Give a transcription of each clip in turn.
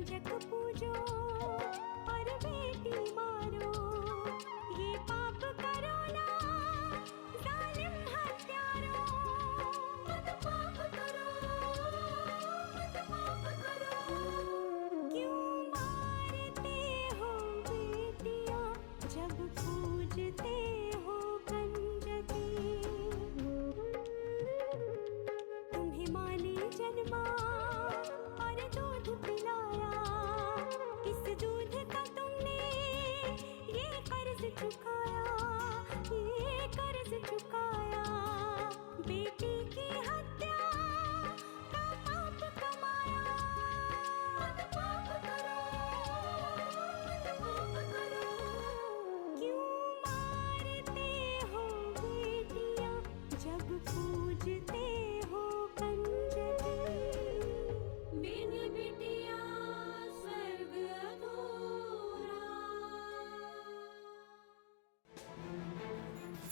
कंजक पूजो और बेटी मारो, ये पाप करो ना जालिम हत्यारो। मत पाप करो, मत पाप करो। क्यों मारते हो बेटियां जब पूजते हो कंजकी। तुम्हें माँ ने जन्मा और दूध पिलाया, इस दूध का तुमने ये कर्ज चुकाया, ये कर्ज चुकाया। बेटी की हत्या का पाप कमाया। मत पाप करो, मत पाप करो। क्यों मारते हो बेटियां जब पूजते हो कंजकी। बिन बिटिया स्वर्ग अधूरा।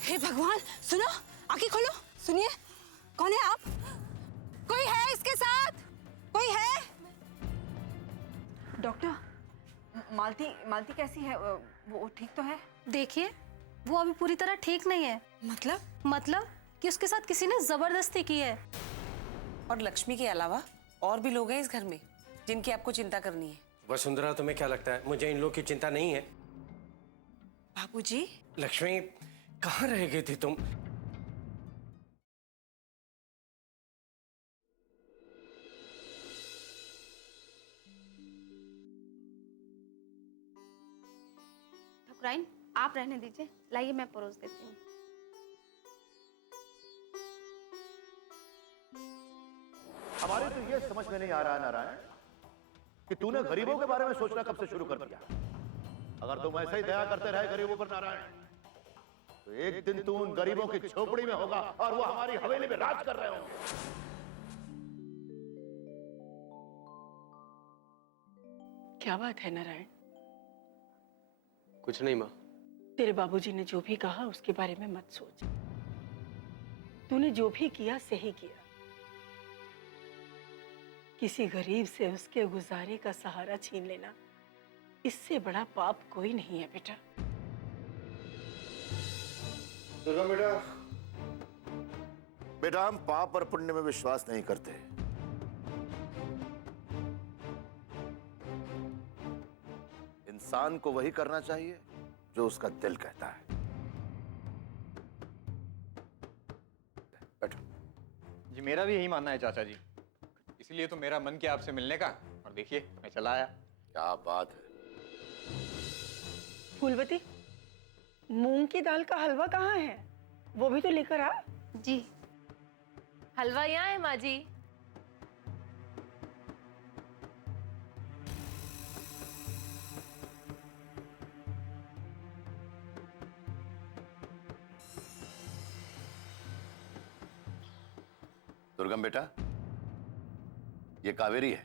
हे भगवान, सुनो, आंखें खोलो। सुनिए, कौन है आप? कोई है इसके साथ? कोई है? डॉक्टर, मालती कैसी है? वो ठीक तो है? देखिए, वो अभी पूरी तरह ठीक नहीं है। मतलब कि उसके साथ किसी ने जबरदस्ती की है। और लक्ष्मी के अलावा और भी लोग हैं इस घर में जिनकी आपको चिंता करनी है। वसुंधरा, तुम्हें क्या लगता है मुझे इन लोग की चिंता नहीं है? बाबूजी, लक्ष्मी, कहाँ रह गई थी तुम? ठकुराइन, आप रहने दीजिए, लाइए मैं परोस देती हूँ। हमारी तो ये समझ में नहीं आ रहा नारायण कि तूने गरीबों के बारे में सोचना कब से शुरू कर दिया। अगर तुम ऐसे ही दया करते रहे गरीबों पर नारायण, तो एक दिन तू उन गरीबों की झोपड़ी में होगा और वो हमारी हवेली में राज कर रहे होंगे। क्या बात है नारायण? कुछ नहीं माँ। तेरे बाबूजी ने जो भी कहा उसके बारे में मत सोच। तूने जो भी किया सही किया। किसी गरीब से उसके गुजारे का सहारा छीन लेना, इससे बड़ा पाप कोई नहीं है बेटा। दुर्गा बेटा, बेटा हम पाप और पुण्य में विश्वास नहीं करते। इंसान को वही करना चाहिए जो उसका दिल कहता है। बैठो। जी मेरा भी यही मानना है चाचा जी, इसलिए तो मेरा मन किया आपसे मिलने का, और देखिए मैं चला आया। क्या बात है। फूलवती, मूंग की दाल का हलवा कहाँ है? वो भी तो लेकर आ। जी, हलवा यहाँ है माँ जी। दुर्गम बेटा, ये कावेरी है,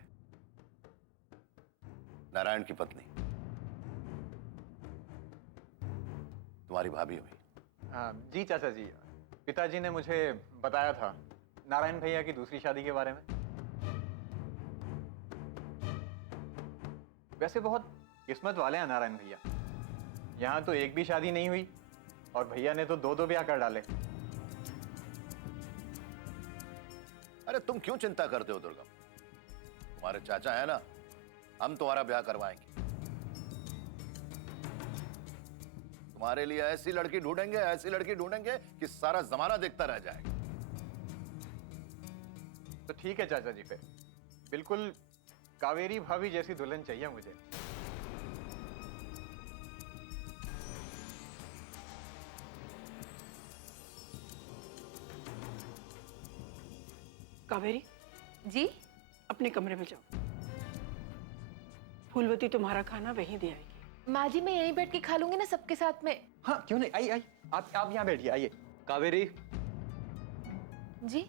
नारायण की पत्नी, तुम्हारी भाभी हुई। जी चाचा जी, पिताजी ने मुझे बताया था नारायण भैया की दूसरी शादी के बारे में। वैसे बहुत किस्मत वाले हैं नारायण भैया, यहाँ तो एक भी शादी नहीं हुई और भैया ने तो दो दो ब्याह कर डाले। अरे तुम क्यों चिंता करते हो दुर्गम? तुम्हारे चाचा है ना, हम तुम्हारा ब्याह करवाएंगे। तुम्हारे लिए ऐसी लड़की ढूंढेंगे, ऐसी लड़की ढूंढेंगे कि सारा जमाना देखता रह जाएगा। तो ठीक है चाचा जी, फिर बिल्कुल कावेरी भाभी जैसी दुल्हन चाहिए मुझे। कावेरी जी, अपने कमरे में जाओ। फूलवती तुम्हारा खाना वहीं दे आएगी। माँ जी मैं यहीं बैठ के खा लूंगी ना सबके साथ में। हाँ क्यों नहीं, आई आई, आप यहाँ बैठिए, आइए। कावेरी, जी,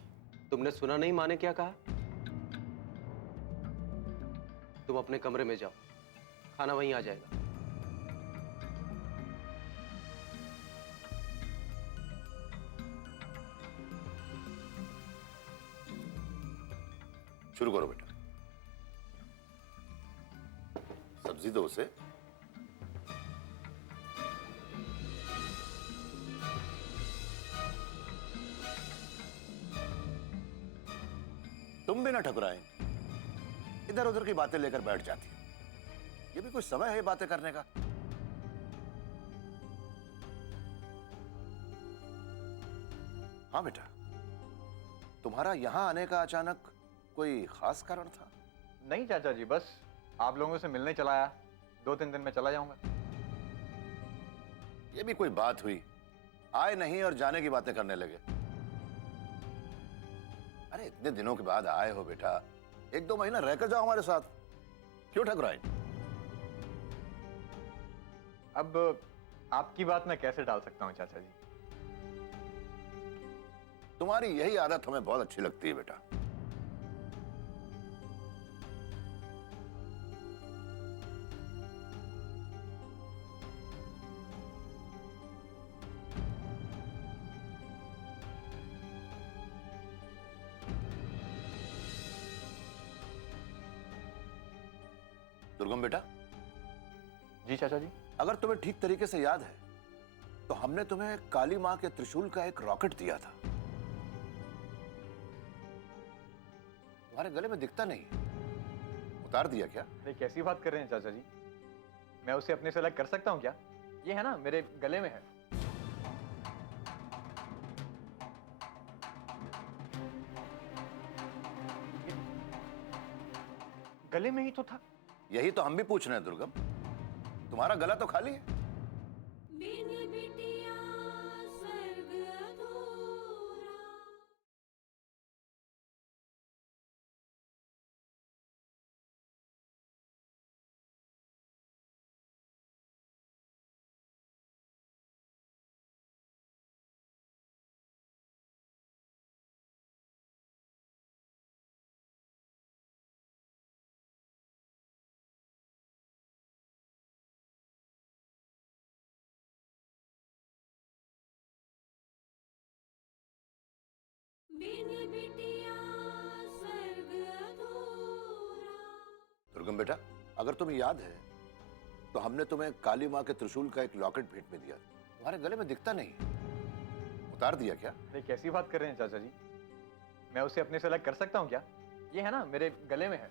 तुमने सुना नहीं माँ ने क्या कहा? तुम अपने कमरे में जाओ, खाना वहीं आ जाएगा। शुरू करो बेटा। मर्जी दो उसे। तुम भी ना ठकुराए, इधर उधर की बातें लेकर बैठ जाती हो। ये भी कोई समय है बातें करने का? हाँ बेटा, तुम्हारा यहां आने का अचानक कोई खास कारण था? नहीं चाचा जी, बस आप लोगों से मिलने चला आया। 2-3 दिन में चला जाऊंगा। ये भी कोई बात हुई? आए नहीं और जाने की बातें करने लगे। अरे इतने दिनों के बाद आए हो बेटा, 1-2 महीना रहकर जाओ हमारे साथ। क्यों ठकुराए? अब आपकी बात मैं कैसे डाल सकता हूँ चाचा जी? तुम्हारी यही आदत हमें बहुत अच्छी लगती है बेटा। दुर्गम बेटा, जी चाचा जी। अगर तुम्हें ठीक तरीके से याद है तो हमने तुम्हें काली मां के त्रिशूल का एक रॉकेट दिया था। तुम्हारे गले में दिखता नहीं, उतार दिया क्या? अरे कैसी बात कर रहे हैं चाचा जी? मैं उसे अपने से अलग कर सकता हूँ क्या? ये है ना, मेरे गले में है। गले में ही तो था। यही तो हम भी पूछ रहे हैं दुर्गम, तुम्हारा गला तो खाली है। बिन बिटिया स्वर्ग अधूरा। बिन बिटिया स्वर्ग अधूरा। दुर्गम बेटा, अगर तुम्हें याद है तो हमने तुम्हें काली मां के त्रिशूल का एक लॉकेट भेंट में दिया। तुम्हारे गले में दिखता नहीं, उतार दिया क्या? अरे कैसी बात कर रहे हैं चाचा जी? मैं उसे अपने से अलग कर सकता हूँ क्या? ये है ना, मेरे गले में है।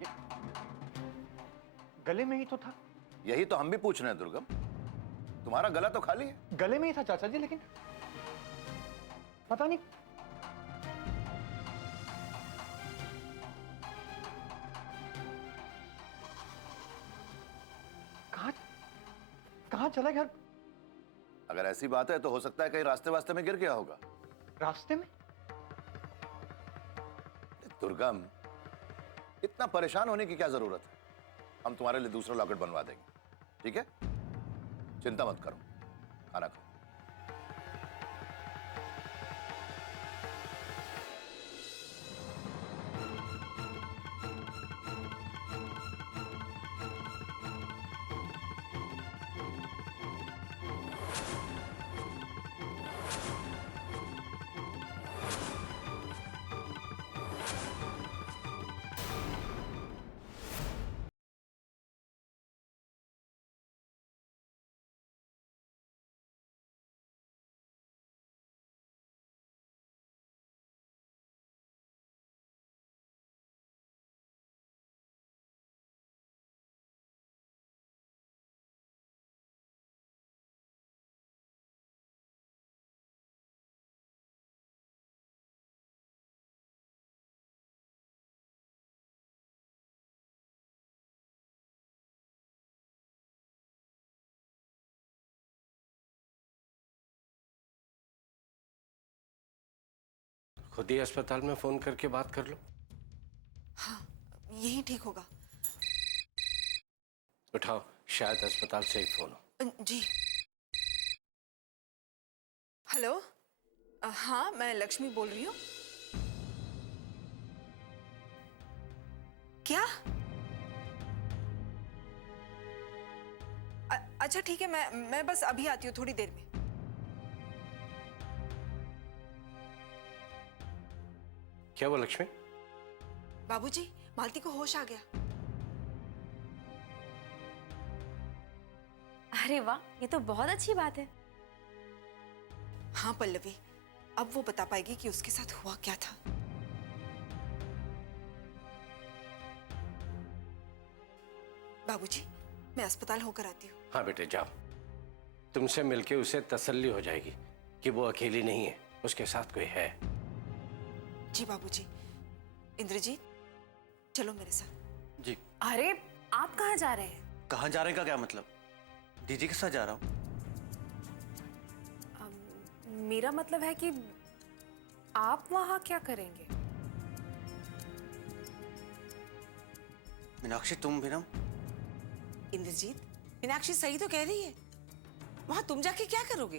ये गले में ही तो था। यही तो हम भी पूछ रहे हैं दुर्गम, तुम्हारा गला तो खाली है। गले में ही था चाचा जी, लेकिन पता नहीं कहां कहां चला गया। अगर ऐसी बात है तो हो सकता है कहीं रास्ते वास्ते में गिर गया होगा। रास्ते में? दुर्गम, इतना परेशान होने की क्या जरूरत है? हम तुम्हारे लिए दूसरा लॉकेट बनवा देंगे, ठीक है? चिंता मत करो, खाना खाओ। खुद ही अस्पताल में फोन करके बात कर लो। हाँ, यही ठीक होगा। उठाओ, शायद अस्पताल से ही फोन हो। जी। हेलो, हाँ मैं लक्ष्मी बोल रही हूँ। क्या? अच्छा ठीक है, मैं बस अभी आती हूँ थोड़ी देर में। क्या वो लक्ष्मी? बाबूजी, मालती को होश आ गया। अरे वाह, ये तो बहुत अच्छी बात है। हाँ पल्लवी, अब वो बता पाएगी कि उसके साथ हुआ क्या था। बाबूजी, मैं अस्पताल होकर आती हूँ। हाँ बेटे जाओ, तुमसे मिलके उसे तसल्ली हो जाएगी कि वो अकेली नहीं है, उसके साथ कोई है। जी बाबूजी। इंद्रजीत, चलो मेरे साथ। जी। अरे आप कहाँ जा रहे हैं? कहाँ जा रहे हैं का क्या मतलब? दीदी के साथ जा रहा हूँ। मेरा मतलब है कि आप वहाँ क्या करेंगे? मीनाक्षी तुम भी ना। इंद्रजीत, मीनाक्षी सही तो कह रही है। वहां तुम जाके क्या करोगे?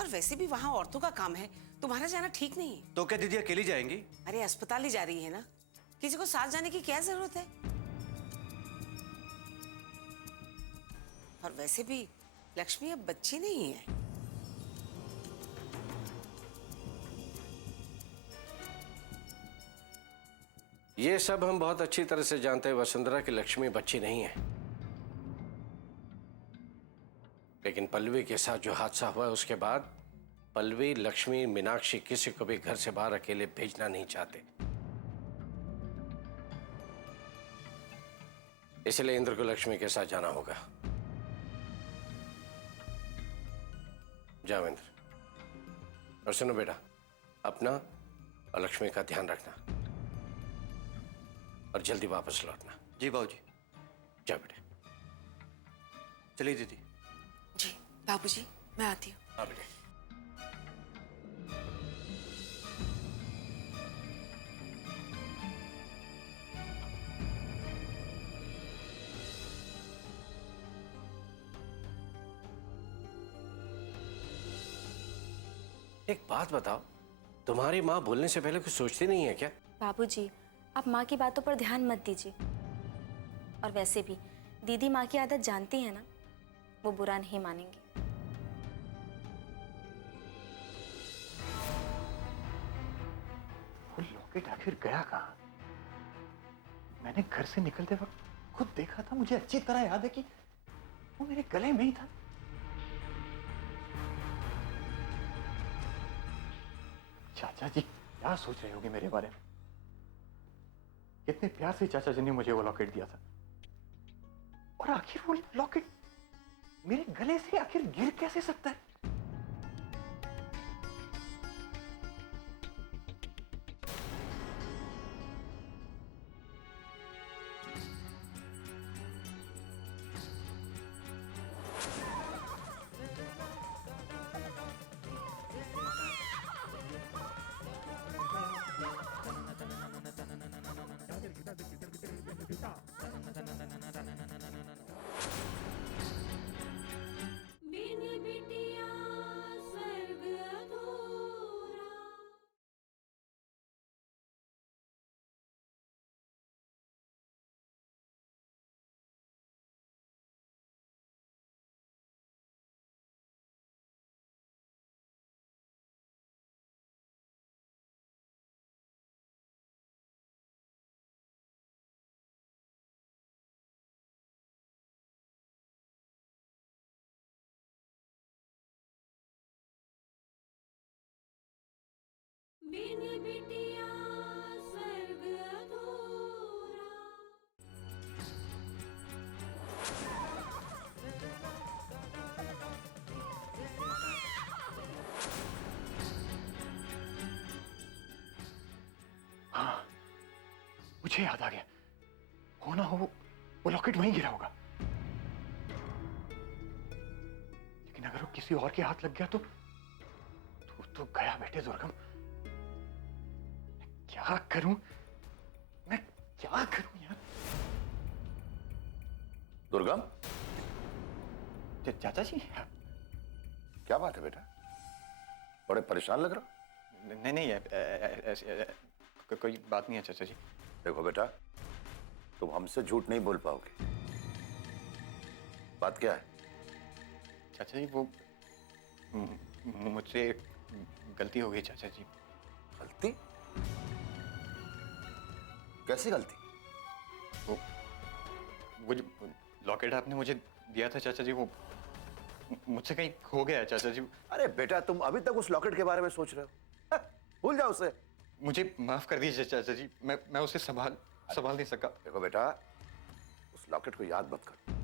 और वैसे भी वहां औरतों का काम है, तुम्हारा जाना ठीक नहीं है। तो क्या दीदी अकेली जाएंगी? अरे अस्पताल ही जा रही है ना, किसी को साथ जाने की क्या जरूरत है? और वैसे भी लक्ष्मी अब बच्ची नहीं है। ये सब हम बहुत अच्छी तरह से जानते हैं वसुंधरा की लक्ष्मी बच्ची नहीं है, लेकिन पल्लवी के साथ जो हादसा हुआ है उसके बाद पल्लवी, लक्ष्मी, मीनाक्षी किसी को भी घर से बाहर अकेले भेजना नहीं चाहते। इसलिए इंद्र को लक्ष्मी के साथ जाना होगा। जाओ इंद्र, और सुनो बेटा, अपना और लक्ष्मी का ध्यान रखना और जल्दी वापस लौटना। जी बाबूजी। जाओ बेटे। चलिए दीदी। जी बाबूजी, मैं आती हूँ। हाँ बेटे। एक बात बताओ, तुम्हारी माँ बोलने से पहले कुछ सोचती नहीं है क्या? बाबूजी, आप माँ की बातों पर ध्यान मत दीजिए। और वैसे भी दीदी माँ की आदत जानती है ना, वो बुरा नहीं मानेंगी। वो लॉकेट आखिर गया कहाँ? मैंने घर से निकलते वक्त खुद देखा था, मुझे अच्छी तरह याद है कि वो मेरे गले में ही था। चाचा जी क्या सोच रहे होंगे मेरे बारे में? कितने प्यार से चाचा जी ने मुझे वो लॉकेट दिया था, और आखिर वो लॉकेट मेरे गले से आखिर गिर कैसे सकता है? बिन बिटिया स्वर्ग अधूरा। बिन बिटिया स्वर्ग अधूरा। हाँ, मुझे याद आ गया। हो ना हो वो लॉकेट वहीं गिरा होगा। लेकिन अगर वो किसी और के हाथ लग गया तो गया बेटे दुर्गम। क्या करूं मैं, क्या करूं यार? दुर्गम, चाचा जी। क्या बात है बेटा? बड़े परेशान लग रहे हो। नहीं, कोई बात नहीं है चाचा जी। देखो बेटा, तुम हमसे झूठ नहीं बोल पाओगे। बात क्या है? चाचा जी वो मुझसे गलती हो गई चाचा जी। गलती? कैसी गलती? वो जो लॉकेट आपने मुझे दिया था चाचा जी, वो मुझसे कहीं खो गया है चाचा जी। अरे बेटा, तुम अभी तक उस लॉकेट के बारे में सोच रहे हो? भूल जाओ उसे। मुझे माफ कर दीजिए चाचा जी, मैं उसे संभाल नहीं सका। देखो बेटा, उस लॉकेट को याद मत करो।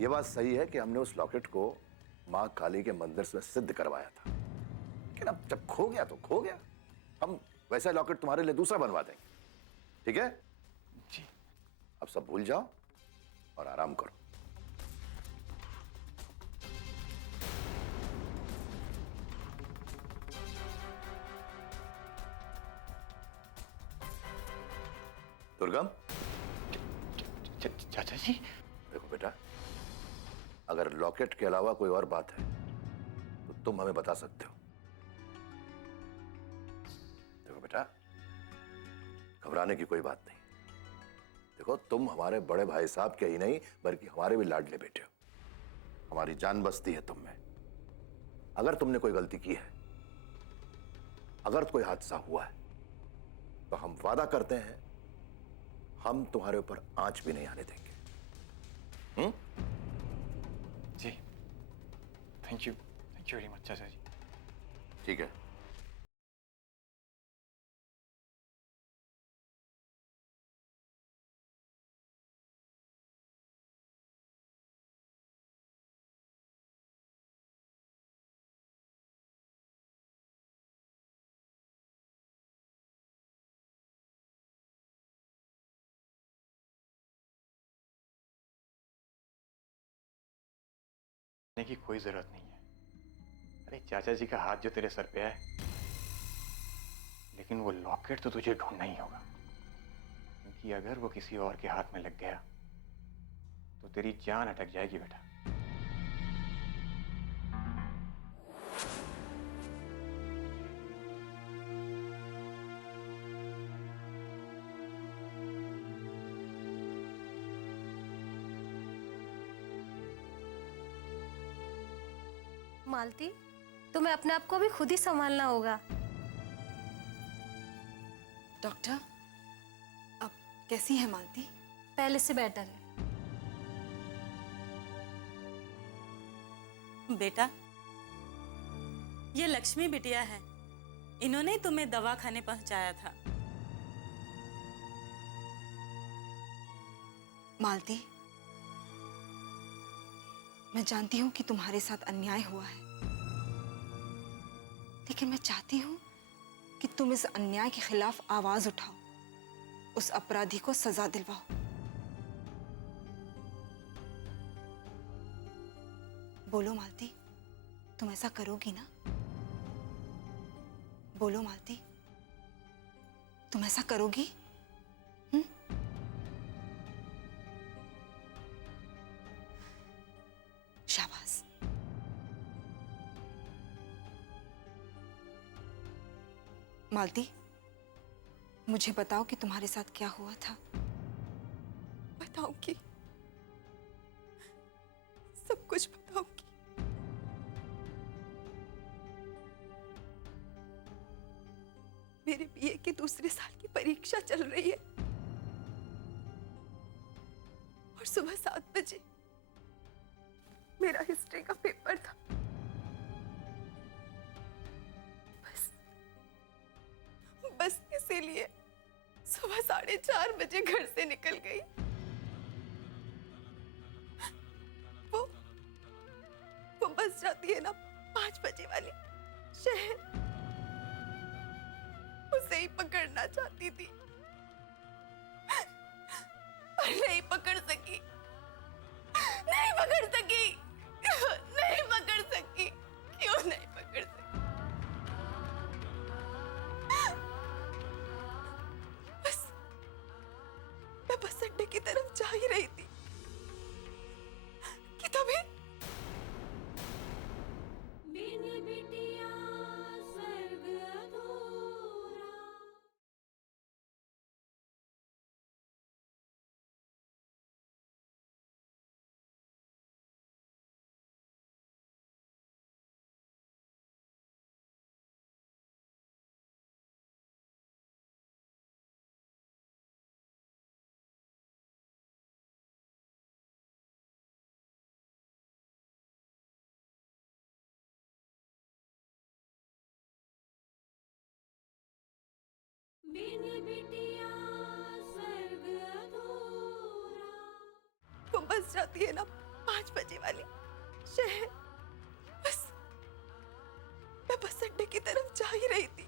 ये बात सही है कि हमने उस लॉकेट को माँ काली के मंदिर से सिद्ध करवाया था, लेकिन अब जब खो गया तो खो गया। हम वैसा लॉकेट तुम्हारे लिए दूसरा बनवा देंगे, ठीक है? जी। अब सब भूल जाओ और आराम करो। दुर्गम, चाचा जी। देखो बेटा, अगर लॉकेट के अलावा कोई और बात है तो तुम हमें बता सकते हो। देखो बेटा, घबराने की कोई बात नहीं। देखो, तुम हमारे बड़े भाई साहब के ही नहीं बल्कि हमारे भी लाडले बेटे हो। हमारी जान बसती है तुम में। अगर तुमने कोई गलती की है, अगर कोई हादसा हुआ है, तो हम वादा करते हैं हम तुम्हारे ऊपर आंच भी नहीं आने देंगे। जी, थैंक यू वेरी मच चाचा जी। ठीक है। की कोई जरूरत नहीं है। अरे चाचा जी का हाथ जो तेरे सर पे है, लेकिन वो लॉकेट तो तुझे ढूंढना ही होगा, क्योंकि अगर वो किसी और के हाथ में लग गया तो तेरी जान अटक जाएगी बेटा। मालती, तुम्हें अपने आप को भी खुद ही संभालना होगा। डॉक्टर, अब कैसी है मालती? पहले से बेटर है। बेटा, ये लक्ष्मी बिटिया है। इन्होंने तुम्हें दवाखाने पहुंचाया था। मालती, मैं जानती हूं कि तुम्हारे साथ अन्याय हुआ है, लेकिन मैं चाहती हूं कि तुम इस अन्याय के खिलाफ आवाज उठाओ, उस अपराधी को सजा दिलवाओ। बोलो मालती, तुम ऐसा करोगी ना? बोलो मालती, तुम ऐसा करोगी? शाबाश। मालती, मुझे बताओ कि तुम्हारे साथ क्या हुआ था। बताऊंगी, सब कुछ बताऊंगी। मेरे बीए के दूसरे साल की परीक्षा चल रही है और सुबह 7 बजे मेरा हिस्ट्री का पेपर था। बस इसीलिए सुबह 4:30 बजे घर से निकल गई। वो बस जाती है ना 5 बजे वाली शहर, उसे ही पकड़ना चाहती थी पर नहीं पकड़ सकी। नहीं पकड़ सकी। नहीं पकड़ सकी। क्यों नहीं पकड़ सकी? मैं बस अड्डे की तरफ जा ही रही थी कि तभी बिन बिटिया स्वर्ग अधूरा। वो बस जाती है ना 5 बजे वाली शहर, बस मैं बस अड्डे की तरफ जा ही रही थी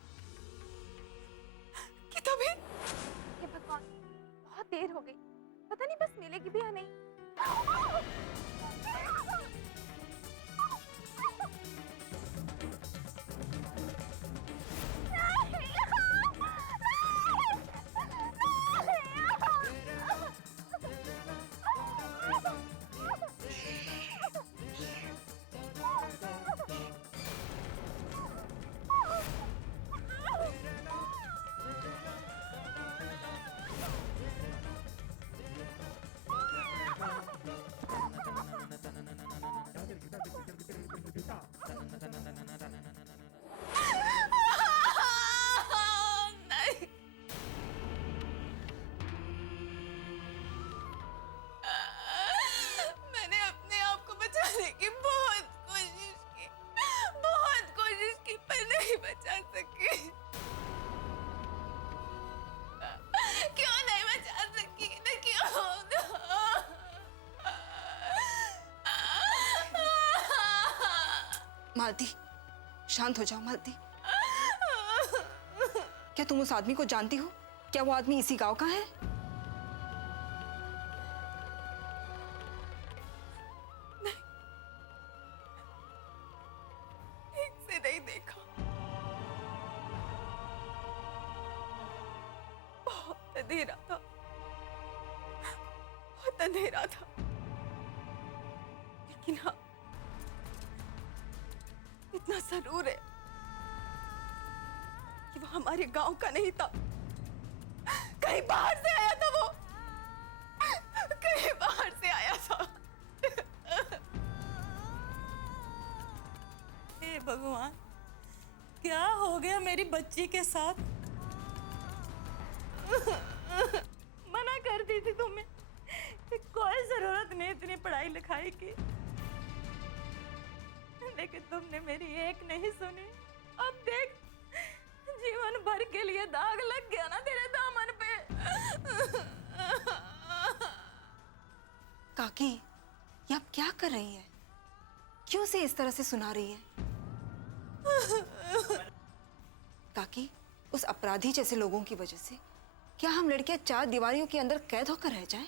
कि तभी हे भगवान, बहुत देर हो गई, पता नहीं बस मिलेगी भी या नहीं। नहीं, मैंने अपने आप को बचाने की बहुत कोशिश की पर नहीं बचा सकी। क्यों नहीं बचा सकी न क्यों? मालती, शांत हो जाओ मालती। क्या तुम उस आदमी को जानती हो? क्या वो आदमी इसी गांव का है? ठीक से नहीं देखा, बहुत अंधेरा था, बहुत अंधेरा था। लेकिन हाँ, इतना जरूर है कि वो हमारे गांव का नहीं था, कहीं बाहर से आया था। वो कहीं बाहर से आया था। हे भगवान, क्या हो गया मेरी बच्ची के साथ? मना करती थी तुम्हें कि कोई जरूरत नहीं इतनी पढ़ाई लिखाई की, लेकिन तुमने मेरी एक नहीं सुनी। अब देख, जीवन भर के लिए दाग लग गया ना तेरे दामन पे। काकी, ये आप क्या कर रही हैं? क्यों से इस तरह से सुना रही है? काकी, उस अपराधी जैसे लोगों की वजह से क्या हम लड़कियां 4 दीवारियों के अंदर कैद होकर रह जाएं?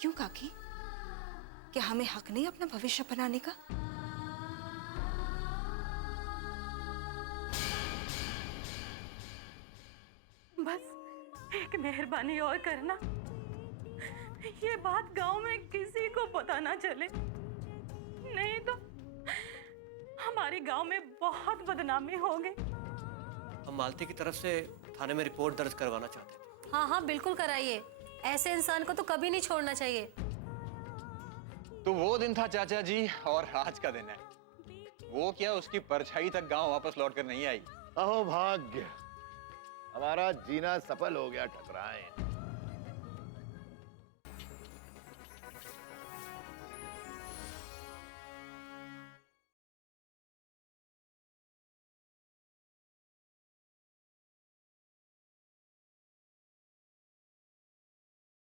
क्यों काकी? क्या हमें हक नहीं अपना भविष्य बनाने का? बस एक मेहरबानी और करना, ये बात गांव में किसी को पता ना चले, नहीं तो हमारे गांव में बहुत बदनामी होगी। हम मालती की तरफ से थाने में रिपोर्ट दर्ज करवाना चाहते हैं। हाँ हाँ बिल्कुल कराइए, ऐसे इंसान को तो कभी नहीं छोड़ना चाहिए। तो वो दिन था चाचा जी और आज का दिन है। वो क्या, उसकी परछाई तक गांव वापस लौट कर नहीं आई। अहो भाग्य, हमारा जीना सफल हो गया ठकराए।